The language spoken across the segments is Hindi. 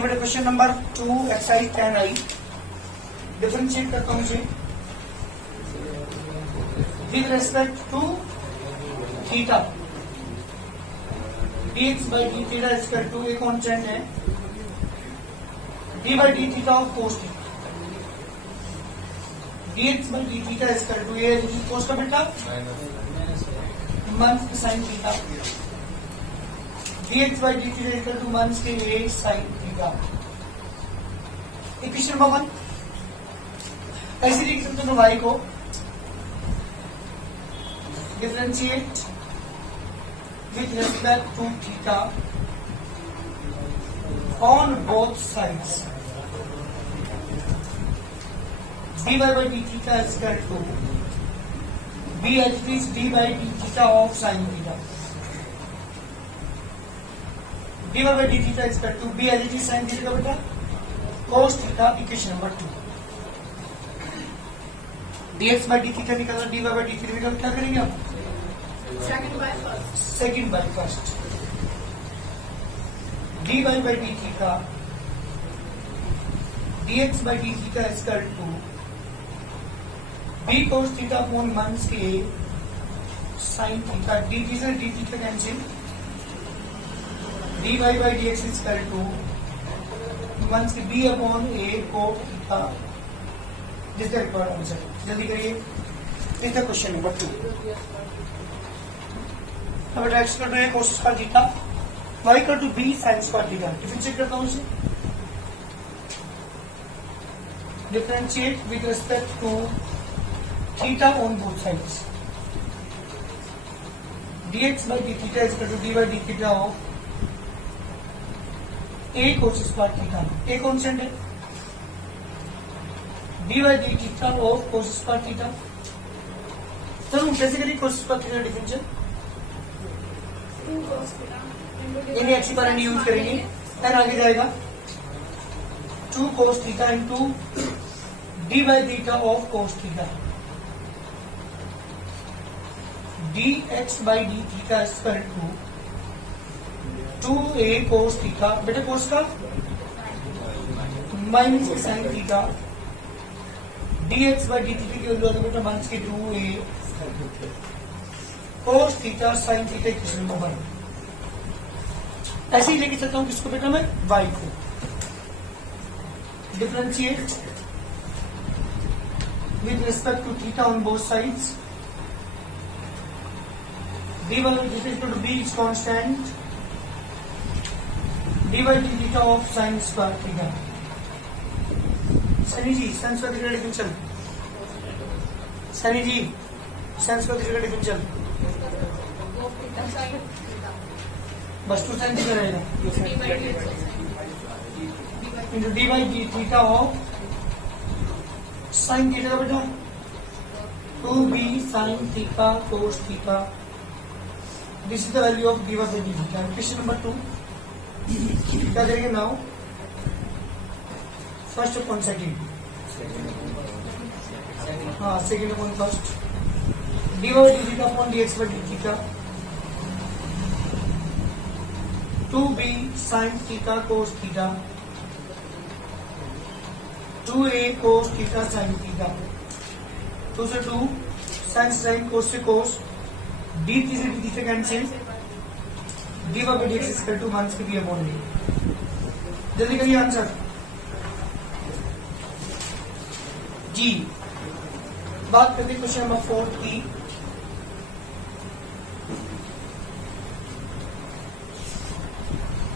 जी बेटा question number 2 exercise 10 I differentiate करता हूँ मुझे with respect to theta dx by d theta is equal to एक कांस्टेंट है d by d theta of cos theta dx by d theta is equal to ये cos का बेटा minus sin theta dx by d theta is equal to minus के a sin theta। Equation number 1 ऐसे लिख सकते हो y को differentiate with respect to theta on both sides dy by d theta is equal to b as it is d by d theta of sin theta dy by d theta is equal to b as it is sin theta का बेटा cos theta equation number 2 dx by d theta निकालना dy by d theta निकाल क्या करेंगे आप second by first dy by d theta dx by d theta is equal to b cos theta upon minus k sin theta d theta cancel dy by dx is equal to minus k b upon a cos theta this is the required answer जल्दी करिए this is the question number 2 अब x का है cos स्क्वायर थीटा y का टू b sin स्क्वायर थीटा डिफरेंशिएट करता हूं इसे differentiate with respect to theta on both sides dx by d theta is equal to d by d theta of a cos square theta a constant है d by d theta of cos square theta तो हम कैसे करें cos स्क्वायर थीटा डिफरेंशिएट इन्हें अच्छी तरह यूज करेंगे एन आगे जाएगा 2 cos theta into d by theta of cos theta dx by D theta equal to 2a cos theta बेटा cos का minus sin theta dx by D theta की वैल्यू आ गई बेटा माइनस के 2a cos theta sin theta equation number 1 ऐसे ही लेके चलता हूं किसको बेटा मैं y को differentiate with respect to theta on both sides dy by d theta to b is constant dy by d theta of sin square theta सनी जी sin square theta डिफरेंशियल सनी जी sin square theta डिफरेंशियल बस 2 sin थीटा रहेगा into d by D theta of sine theta का बेटा 2b sin theta cos theta this is the value of d by D theta question number 2 क्या करेंगे नाउ फर्स्ट अपॉन सेकेंड हाँ second upon first d by D theta upon d x by D theta 2b sin theta cos theta 2a cos theta sin theta 2 से 2 sin cos से cos d से d से cancel dy by dx equal to minus के b अपॉन d जल्दी करिए आंसर जी बात करते क्वेश्चन नंबर 4 की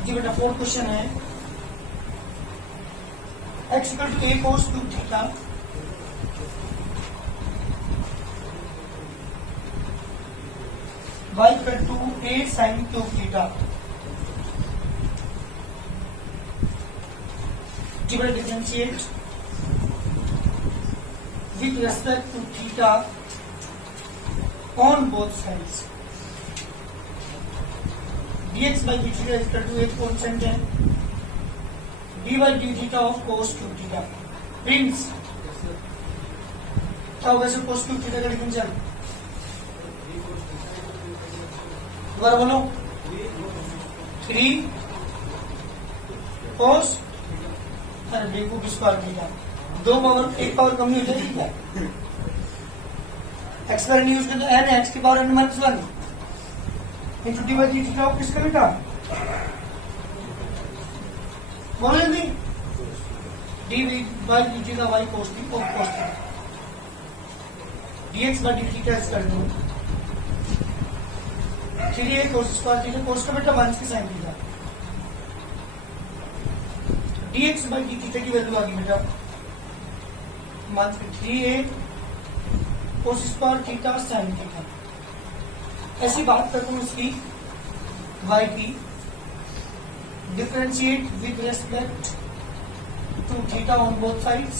जी बेटा 4 क्वेश्चन है x equal to a cos 2 theta y equal to a sin 2 theta जी बेटा differentiate with respect to theta on both sides dx by d theta is equal to एक कांस्टेंट है d by d theta of cos cube theta Prince क्या होगा सर cos cube theta का डिफरेंशियल दोबारा बोलो 3 cos अरे बेवकूफ स्क्वायर थीटा, दो पावर एक पावर कम नहीं हो जाएगी क्या? एक्सपेरिमेंट यूज करते एन एक्स की power n minus 1 into d by D theta of किसका बेटा? बोलो जल्दी। D by D theta y cos t of cos theta dx by D theta is कर दो 3a कोस स्क्वायर थीटा, कोस का बेटा माइनस की sine theta, dx by D theta की वैल्यू आ गई बेटा minus 3a cos square theta sine theta. ऐसी बात करता हूं इसकी y की, differentiate with respect to theta on both sides,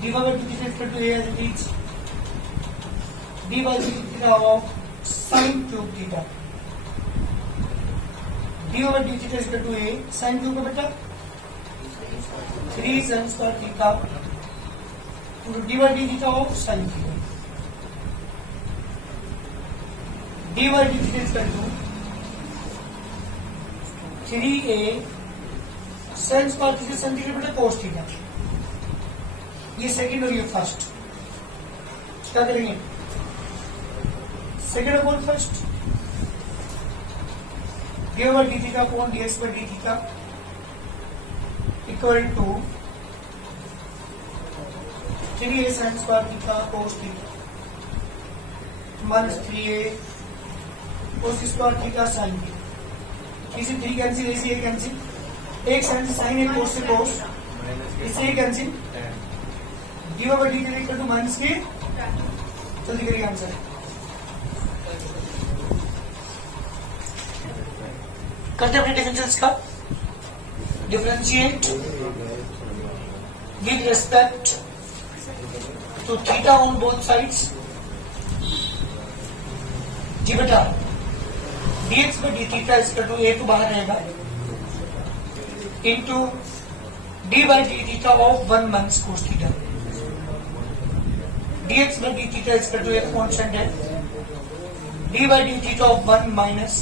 dy by dt is equal to a as it is d by dt theta of sin cube theta, dy by dt is equal to a sin cube का बेटा 3 sin square theta dy by dt theta of sin theta, dy by dt is equal to 3a sin square theta sin theta बेटा cos theta। ये सेकंड और ये फर्स्ट, क्या करेंगे? Second upon first, d by D theta upon d x by D theta equal to 3a sin square theta cos theta minus 3a cos square theta sine theta. इसे 3 कैंसिल, इसे 1 कैंसिल, एक साइन एक कोस से कोस, इसे 1 cancel, D by D theta equal to minus के, जल्दी करिए आंसर। करते अपने डिफरेंशियल्स का, differentiate with respect to theta on both sides, जी बेटा dx by d theta is equal to a तो बाहर रहेगा into d by d theta of 1 minus cos theta, dx by d theta is equal to एक कांस्टेंट है, d by d theta of 1 minus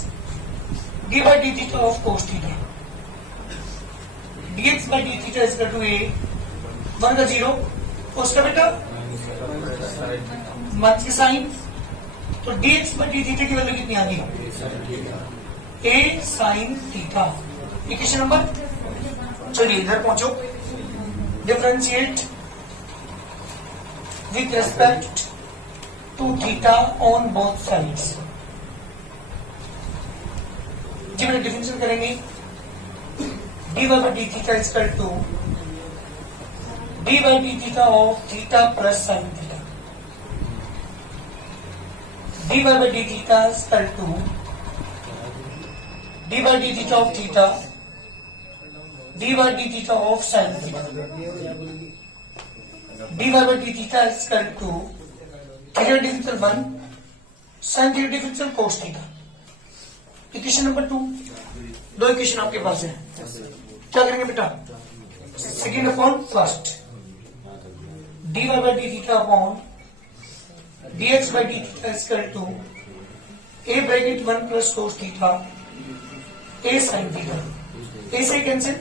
d by d theta of cos theta, dx by d theta is equal to a 1 का 0 cos का बेटा माइनस की साइन, तो dx by d theta की वैल्यू कितनी आ गई? a sin theta। Equation number, चलिए इधर पहुंचो, differentiate with respect to theta on both sides। जी मैंने डिफरेंशियल करेंगे, dy by d theta is equal to dy by d theta of theta plus sin theta, dy by d theta is equal to dy by d theta of theta dy by d theta of sin theta, dy by d theta is equal to theta differential 1 sin theta differential cos theta। Equation number 2, दो इक्वेशन आपके पास है, क्या करेंगे बेटा? Second upon first, dy by d theta upon dx by d theta is equal to a bracket 1 plus cos theta a sin theta, a से cancel,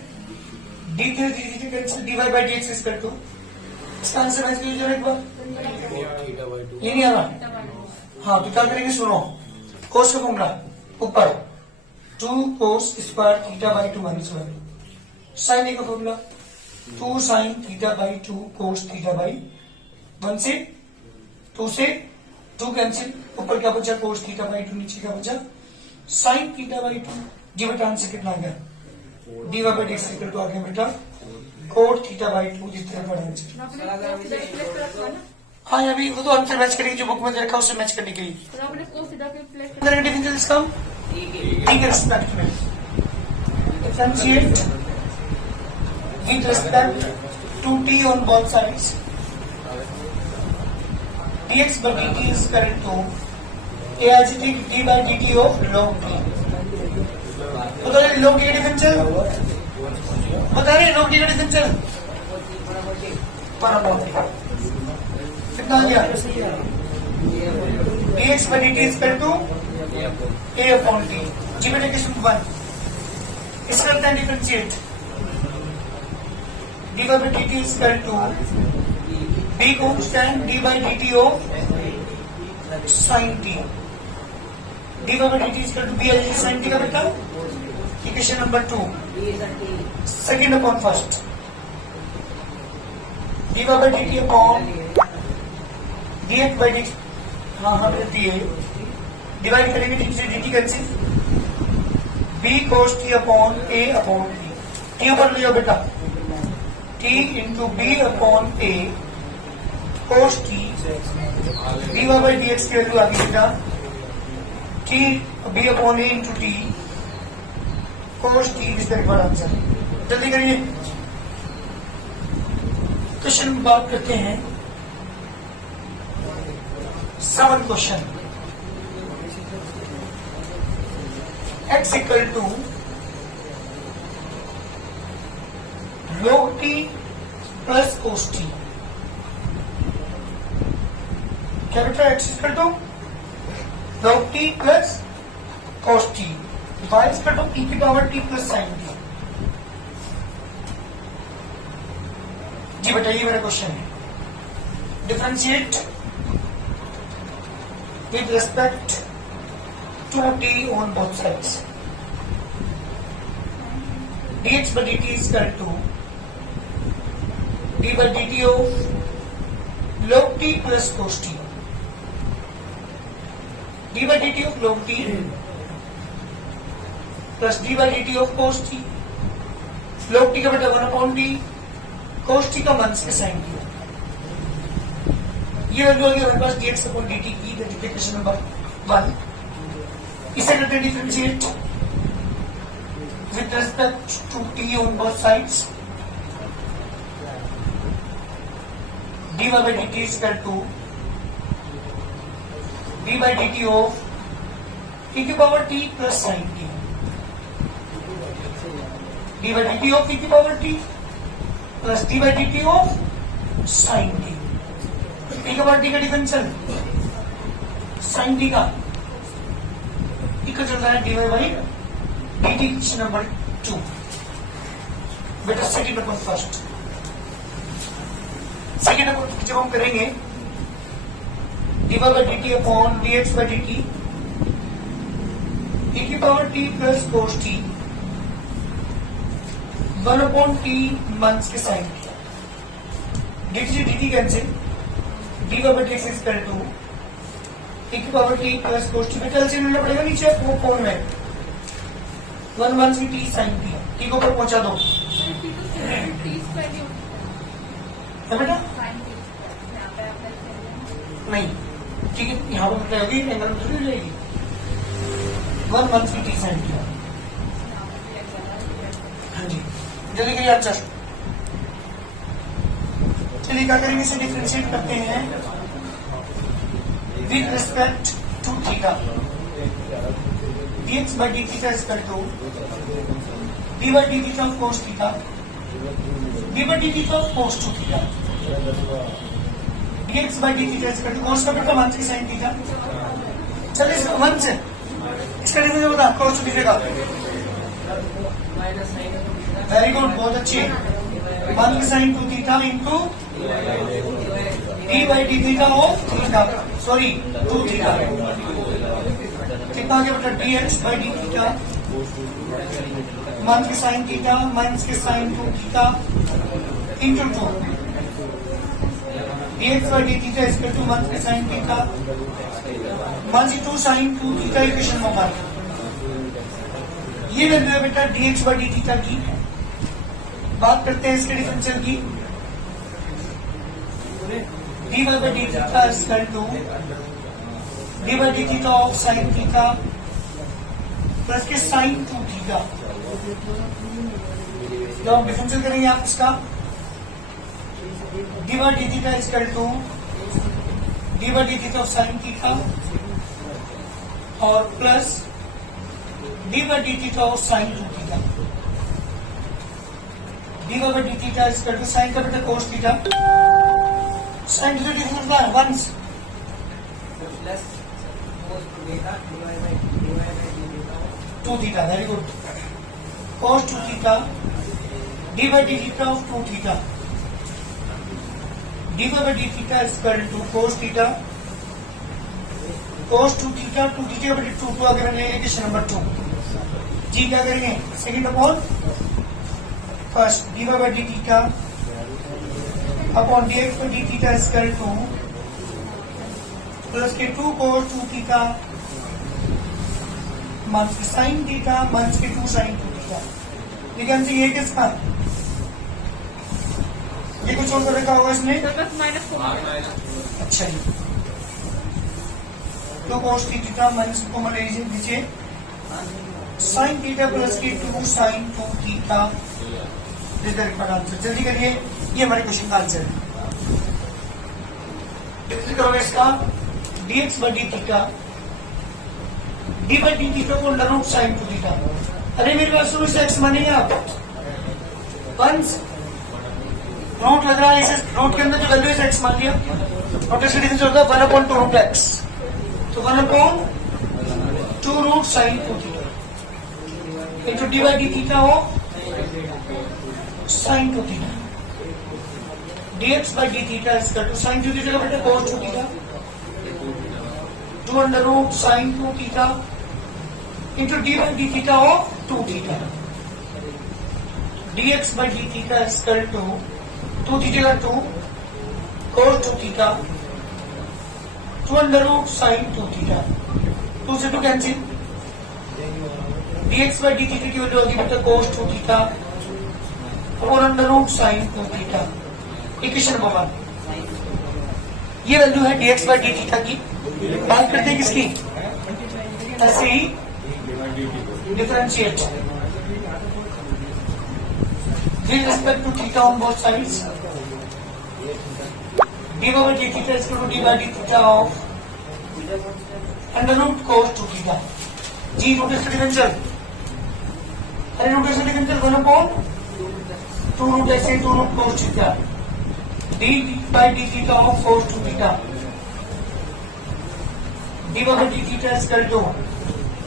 d theta cancel, dy by dx is equal to, इसका आंसर मैच कीजिए एक बार, ये नहीं आ रहा? हाँ तो क्या करेंगे सुनो, कोस का फॉर्मूला ऊपर 2 cos square theta by 2 minus 1, sine A का formula 2 sine theta by 2 cos theta by 1 से 2 से 2 कैंसिल, ऊपर क्या बचा कोस थीटा बाई 2, नीचे क्या बचा साइन थीटा बाई 2। जी बेटा आंसर कितना आ गया? D Y by D X equal to आ गया बेटा कोट थीटा बाई 2 जिस तरह पढ़ा। हाँ अभी वो तो आंसर मैच करेंगे जो बुक में रखा उससे मैच करने के लिए। डिफरेंशियल इसका ठीक है रिस्पेक्ट में differentiate with respect to t on both sides, dx by dt is equal to a as it is d by dt of log t। बता रहे log t का डिफरेंशियल, बता रहे log t का डिफरेंशियल कितना आ गया? dx by dt is equal to a upon t। जी बेटा क्वेश्चन 1 इसका करते हैं differentiate d by d t is equal to b constant d by d t of sine t, d by d t is equal to b l sine t का बेटा equation number 2, second upon first, d by d t upon d x by d, हाँ रहती है, डिवाइड करेंगे डी से d t cancel, b cos t upon a upon t ऊपर लियो बेटा, T into b upon a cos t, d Y by D x की वैल्यू आ गई बेटा t b upon a into t cos t is the required answer. जल्दी करिए, क्वेश्चन बात करते हैं 7 question. x equal to log t plus cos t, क्या बेटा x equal to log t plus cos t, y equal to e की power t plus sin t। जी बेटा ये मेरा क्वेश्चन है, differentiate with respect to t on both sides, dx by dt is equal to d by dt of log t plus cos t, d by dt of log t plus d by dt of cos t, log t का बेटा 1 upon t, cos t का 1 से sin t, ये वैल्यू होगी हमारे पास dx अपॉन dt की, इक्वेशन नंबर 1। इसे करते हैं differentiate with respect to t on both sides, dy by dt is equal to d by dt of e की power t plus sin t, d by dt of e की power t plus d by dt of sin t, e का पावर t का डिफरेंशियल sin t का इक्वल चल रहा है dy by dt question number 2। बेटा second upon first, second upon जब हम करेंगे dy by dt upon dx by dt e की power t plus cos t 1 upon t months के साइन dt से dt cancel, dy by dx is equal to e की power t plus cos t, बेटा एलसीएम लेना पड़ेगा नीचे वो फॉर्म में 1 मंथ्स की t साइन t, t को ऊपर पहुंचा दो है बेटा, नहीं ठीक है यहाँ पर मतलब होगी एंगल में थोड़ी रहेगी, 1 मंथ की t साइन t। हाँ जी जल्दी करिए आंसर, चलिए क्या करेंगे, इसे डिफरेंशिएट करते हैं with respect to theta, dx by d theta is equal to d by d theta of cos theta, d by d theta of cos 2 theta, dx by d theta is equal to cos का बेटा 1 से sin theta, चलिए इसका 1 से इसका डिफरेंस बता cos 2 theta का, वेरी गुड बहुत अच्छी, 1 की sin 2 theta into d by d theta of theta, sorry 2 theta, कितना आ गया बेटा dx by d theta, 1 की sin theta माइनस की sin 2 theta into 2, dx by d theta is equal to 1 की sin theta 1 की 2 sin 2 theta इक्वेशन नंबर, ये वैल्यू है बेटा dx by d theta की। बात करते हैं इसके डिफरेंशियल की, dy by d theta is equal to d by d theta of sin theta plus के sin 2 theta, जब हम डिफरेंशियल करेंगे आप इसका dy by d theta is equal to dy by d theta of sin theta और plus dy by d theta of sin 2 theta, dy by d theta is equal to sin का बेटा cos theta, sin theta difference का once plus cos 2 theta dy by 2 theta, very good, cos 2 theta D by D theta of 2 theta, D by D theta is equal to cos theta, cos 2 theta, 2 theta बटे 2, तो अगर ले इक्वेशन नंबर 2, जी क्या करेंगे second upon first, d by D theta upon d x by D theta is equal two plus के 2 कोस 2 थीटा माइनस के साइन थीटा माइनस के 2 साइन 2 थीटा। लेकिन ये किसका, ये कुछ और रखा होगा इसने, अच्छा जी, तो कोस थीटा माइनस को मन लीजिए नीचे साइन थीटा प्लस के 2 साइन 2 थीटा, आंसर जल्दी करिए, ये हमारे क्वेश्चन का आंसर है। करोगे इसका dx by D theta, D by D theta को अंडर रूट साइन 2 थीटा। अरे मेरे पास शुरू से x मानेंगे आप, वंस रूट लग रहा है, इसे रूट के अंदर जो वैल्यू है x मान लिया, नोटेशन डिफरेंस होता है 1 अपॉन 2 रूट x, तो 1 upon 2 root sine 2 theta into d by D theta हो sine 2 theta, dx by D theta is equal to sine 2 theta का बेटा cos 2 theta 2 under root sine 2 theta into d by D theta of 2 theta, dx by D theta is equal to 2 theta का 2 cos 2 theta 2 under root sine 2 theta, 2 से 2 cancel, dx by D theta की वैल्यू होगी बेटा कोस 2 थीटा और under root sine 2 theta. Equation number 1, ये वैल्यू है dx बाई डी थीटा की, बात करते हैं किसकी, ऐसे ही differentiate with respect to theta on both sides, d by D theta is equal to d by D theta of under root cos 2 theta. जी रोटेशन डिफरेंशियल, अरे रोटेशन डिफरेंशियल 1 अपॉन 2 रूट ऐसे 2 root cos theta, D by D theta of cos 2 theta, D by D theta is equal to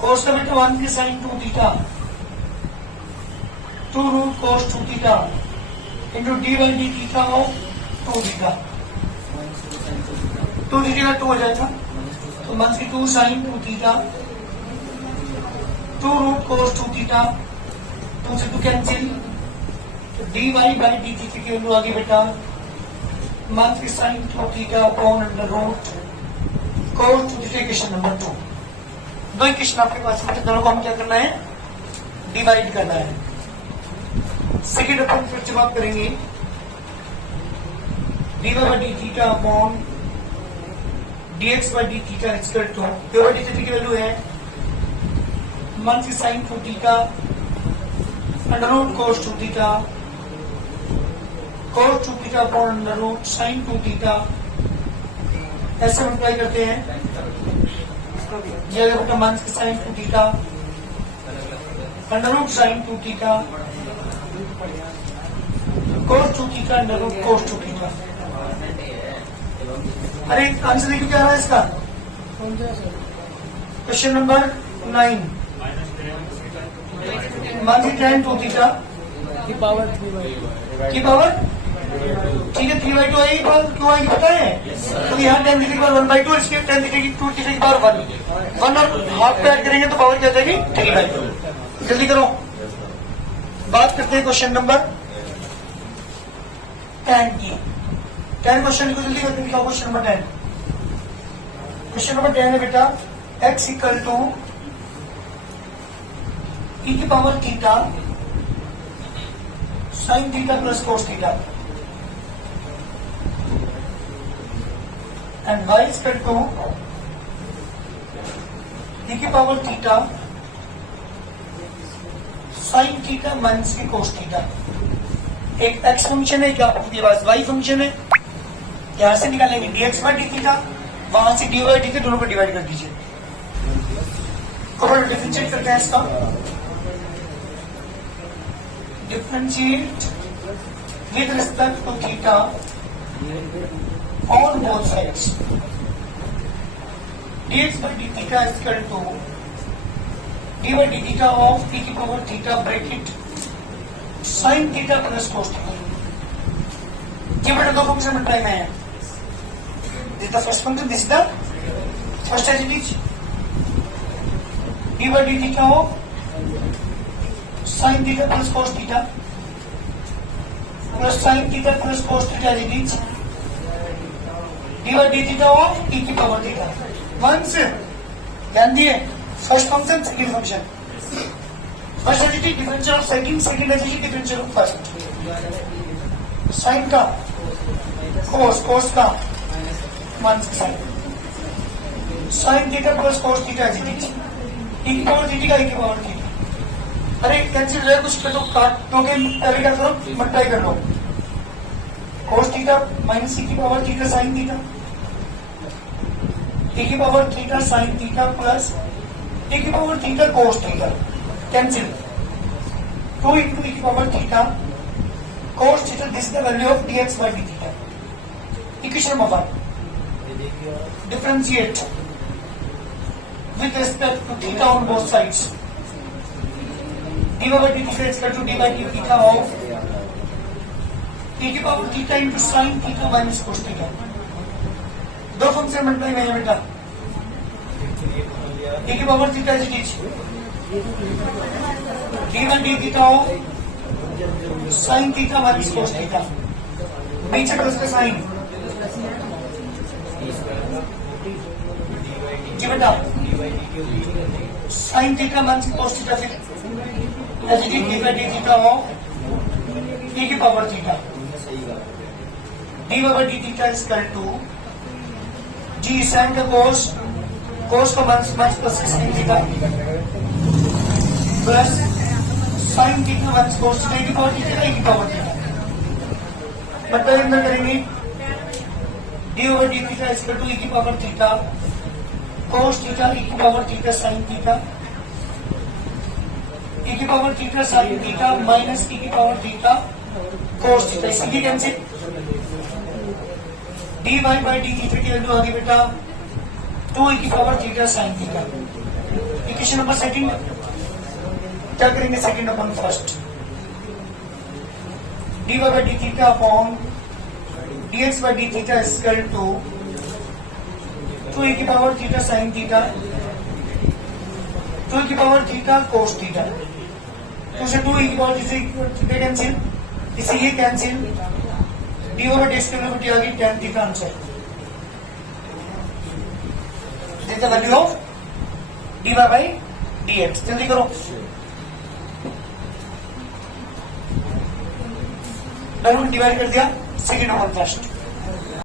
cos का बेटा 1 के sine 2 theta 2 root cos 2 theta into d by D theta of 2 theta, 2 theta का 2 हो जाएगा, तो माइनस की 2 sine 2 theta 2 root cos 2 theta, 2 से 2 कैंसिल, तो d Y by D theta की वैल्यू आगे बेटा माइनस की sine 2 theta upon under root cos 2 theta. Equation number 2, दो इक्वेशन आपके पास है, दोनों को हम क्या करना है, डिवाइड करना है। सेकेंड अपन फिर से बात करेंगे, d by D theta upon dx by D theta is equal to d by D theta की वैल्यू है माइनस की sine 2 theta under root cos 2 theta cos 2 theta upon under root sine 2 theta, ऐसे मल्टीप्लाई करते हैं, ये बेटा माइनस की sine 2 theta under root sine 2 theta cos 2 theta under root cos 2 theta. अरे आंसर देखिए क्या आ रहा है इसका, question number 9, minus tan 2 theta की पावर ठीक है 3/2 आएगी, क्यों आएगी पता है, तो यहाँ tan थीटा की पावर 1/2, इसके tan थीटा की 2 थीटा की पावर 1 और हाफ पे ऐड करेंगे तो पावर क्या जाएगी 3/2। जल्दी करो, बात करते हैं क्वेश्चन नंबर 10 की। 10 क्वेश्चन को जल्दी करके दिखाओ, क्वेश्चन नंबर 10, क्वेश्चन नंबर 10 है बेटा x इक्वल टू e की power theta sine theta plus cos theta and y equal to e की power theta sine theta minus की कोस थीटा। एक x फंक्शन है, क्या आपके पास y फंक्शन है, यहां से निकालेंगे dx बाई डी थीटा, वहां से डी बाई डी थीटा, दोनों को डिवाइड कर दीजिए। अब डिफरेंशिएट करते हैं इसका, differentiate with respect to theta on both sides, dx by D theta is equal to d by D theta of e की power theta bracket sine theta plus cos theta. ये बेटा दो फंक्शन मल्टीप्लाई में है। This the first function, this the first as it is d by D theta of sine theta plus cos theta plus sine theta plus cos theta as it is d by D theta of e की पावर थीटा। वंस ध्यान दिए, first function second function, first as it is differential of second, second as it is differential of first. Sine का कोस, कोस का minus sine, sine theta plus cos theta as it is e की पावर थीटा का ई की पावर थीटा। अरे कैंसिल रहे कुछ कर दो, काट दोगे, पहले क्या करो मल्टीप्लाई कर लो। कोस थीटा माइनस ई की power theta sine theta, e की power theta sine theta plus e की power theta cos theta, cancel. 2 into e की power theta cos theta, this is the value of dx by d theta. Equation number 1, differentiate with respect to theta on both sides, dy by d theta is equal to d by d theta of e की power theta into sin theta minus cos theta. दो फंक्शन मल्टीप्लाई में है बेटा, e की power theta is it is d by D theta of sine theta minus cos theta, नीचे प्लस का साइन जी बेटा, sine theta minus cos theta, फिर as it is d by D theta of e की power theta, D by D theta is equal to जी साइन का कोस, कोस का minus minus plus sine theta plus sine theta minus cos theta की पावर थीटा की पावर थीटा। मतलब अंदर करेंगे d over d theta is equal to e की power theta cos theta e की power theta sine theta, e की power theta sine theta minus e की पावर थीटा कोस थीटा, इसलिए cancel. D Y by D theta की वैल्यू आ गई बेटा 2 e की power theta sine theta. Equation number second क्या करेंगे, second upon first, d Y by D theta upon d x by D theta is equal to 2 e की power theta sine theta 2 e की पावर थीटा कोस थीटा, तो से 2 e की पावर थीटा कैंसिल, इसे ये cancel, d over d square आ गई tan theta answer. This is the value of d Y by D x. जल्दी करो, डिवाइड कर दिया, सेकंड नंबर फर्स्ट।